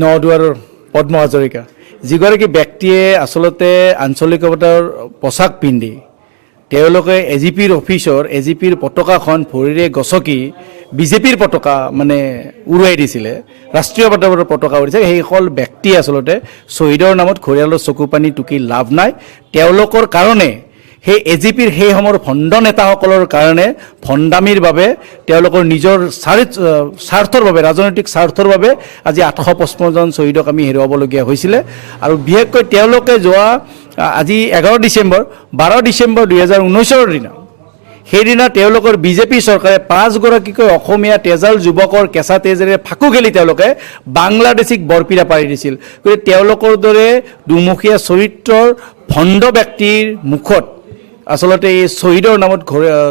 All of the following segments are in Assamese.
নদুৱাৰৰ পদ্ম হাজৰিকা যিগৰাকী ব্যক্তিয়ে আচলতে আঞ্চলিকতাৰ পোছাক পিন্ধি তেওঁলোকে এজিপিৰ অফিচৰ এজিপিৰ পতাকাখন ভৰিৰে গছকি বিজেপিৰ পতাকা মানে উৰুৱাই দিছিলে ৰাষ্ট্ৰীয় পতাকা উৰিছে সেইসকল ব্যক্তি আচলতে শ্বহীদৰ নামত ঘৰিয়ালৰ চকু পানী টুকি লাভ নাই তেওঁলোকৰ কাৰণে সেই এজিপিৰ সেই সময়ৰ ভণ্ড নেতাসকলৰ কাৰণে ভণ্ডামিৰ বাবে তেওঁলোকৰ নিজৰ স্বাৰ্থৰ বাবে ৰাজনৈতিক স্বাৰ্থৰ বাবে আজি 855 জন শ্বহীদক আমি হেৰুৱাবলগীয়া হৈছিলে আৰু বিশেষকৈ তেওঁলোকে যোৱা আজি 11 ডিচেম্বৰ 12 ডিচেম্বৰ 2019 দিনা সেইদিনা তেওঁলোকৰ বিজেপি চৰকাৰে 5 গৰাকীকৈ অসমীয়া তেজাল যুৱকৰ কেঁচা তেজেৰে ফাকু খেলি তেওঁলোকে বাংলাদেশীক বৰপিৰা পাৰি দিছিল গতিকে তেওঁলোকৰ দৰে দুমুখীয়া চৰিত্ৰৰ ভণ্ড ব্যক্তিৰ মুখত আচলতে এই শ্বহীদৰ নামত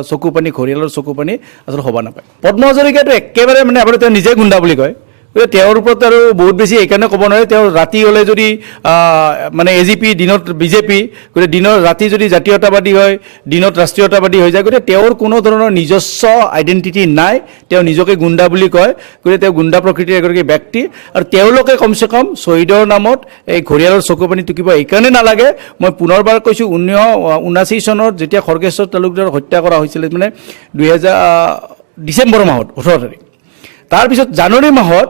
চকু পানী ঘৰিয়ালৰ চকু পানী আচলতে হ'ব নাপায় পদ্ম হাজৰিকাটো একেবাৰে মানে আপুনি তেওঁ নিজে গুণ্ডা বুলি কয় তেওঁৰ ওপৰত আৰু বহুত বেছি এইকাৰণে ক'ব নোৱাৰে তেওঁ ৰাতি হ'লে যদি মানে এজিপি দিনত বিজেপি গতিকে দিনৰ ৰাতি যদি জাতীয়তাবাদী হয় দিনত ৰাষ্ট্ৰীয়তাবাদী হৈ যায় গতিকে তেওঁৰ কোনো ধৰণৰ নিজস্ব আইডেণ্টিটি নাই তেওঁ নিজকে গুণ্ডা বুলি কয় গতিকে তেওঁ গুণ্ডা প্ৰকৃতিৰ এগৰাকী ব্যক্তি আৰু তেওঁলোকে কমচে কম শ্বহীদৰ নামত এই ঘৰিয়ালৰ চকু পানী টুকিব এইকাৰণে নালাগে মই পুনৰবাৰ কৈছোঁ 1979 চনত যেতিয়া খৰ্গেশ্বৰ তালুকদাৰক হত্যা কৰা হৈছিলে মানে 2000 ডিচেম্বৰ মাহত 18 তাৰিখ তাৰপিছত জানুৱাৰী মাহত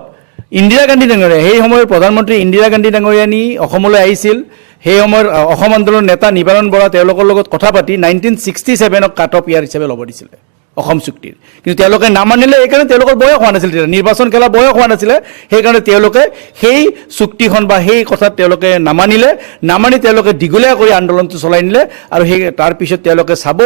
ইন্দিৰা গান্ধী ডাঙৰীয়া সেই সময়ৰ প্ৰধানমন্ত্ৰী ইন্দিৰা গান্ধী ডাঙৰীয়ানী অসমলৈ আহিছিল সেই সময়ৰ অসম আন্দোলনৰ নেতা নিবাৰণ বৰা তেওঁলোকৰ লগত কথা পাতি 1967ক কাট অফ ইয়াৰ হিচাপে ল'ব দিছিলে অসম চুক্তিৰ কিন্তু তেওঁলোকে নামানিলে এইকাৰণে তেওঁলোকৰ বয়স হোৱা নাছিল নিৰ্বাচন খেলা বয়স হোৱা নাছিলে সেইকাৰণে তেওঁলোকে সেই চুক্তিখন বা সেই কথাত তেওঁলোকে নামানি তেওঁলোকে দীঘলীয়া কৰি আন্দোলনটো চলাই নিলে আৰু সেই তাৰপিছত তেওঁলোকে চাব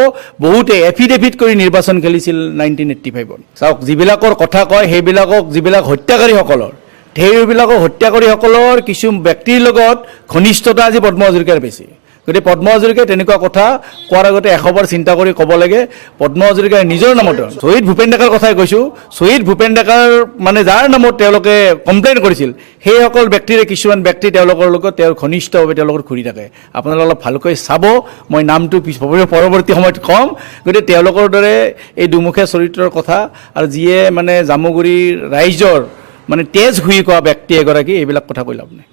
বহুতে এফিডেভিট কৰি নিৰ্বাচন খেলিছিল 1985ত চাওক যিবিলাকৰ কথা কয় সেইবিলাকক যিবিলাক হত্যাকাৰীসকলৰ সেইবিলাকক হত্যাকাৰীসকলৰ কিছু ব্যক্তিৰ লগত ঘনিষ্ঠতা আজি পদ্ম হাজৰিকাৰ বেছি গতিকে পদ্ম হাজৰিকাই তেনেকুৱা কথা কোৱাৰ আগতে 100বাৰ চিন্তা কৰি ক'ব লাগে পদ্ম হাজৰিকাই নিজৰ নামত শ্বহীদ ভূপেন ডেকাৰ কথাই কৈছোঁ শ্বহীদ ভূপেন ডেকাৰ মানে যাৰ নামত তেওঁলোকে কমপ্লেইন কৰিছিল সেইসকল ব্যক্তিৰে কিছুমান ব্যক্তি তেওঁলোকৰ লগত তেওঁৰ ঘনিষ্ঠভাৱে তেওঁলোকৰ ঘূৰি থাকে আপোনালোকে অলপ ভালকৈ চাব মই নামটো পৰৱৰ্তী সময়ত ক'ম গতিকে তেওঁলোকৰ দৰে এই দুমুখীয়া চৰিত্ৰৰ কথা আৰু যিয়ে মানে জামুগুৰিৰ ৰাইজৰ মানে তেজ হুই কোৱা ব্যক্তি এগৰাকী এইবিলাক কথা কৈ লাভ নাই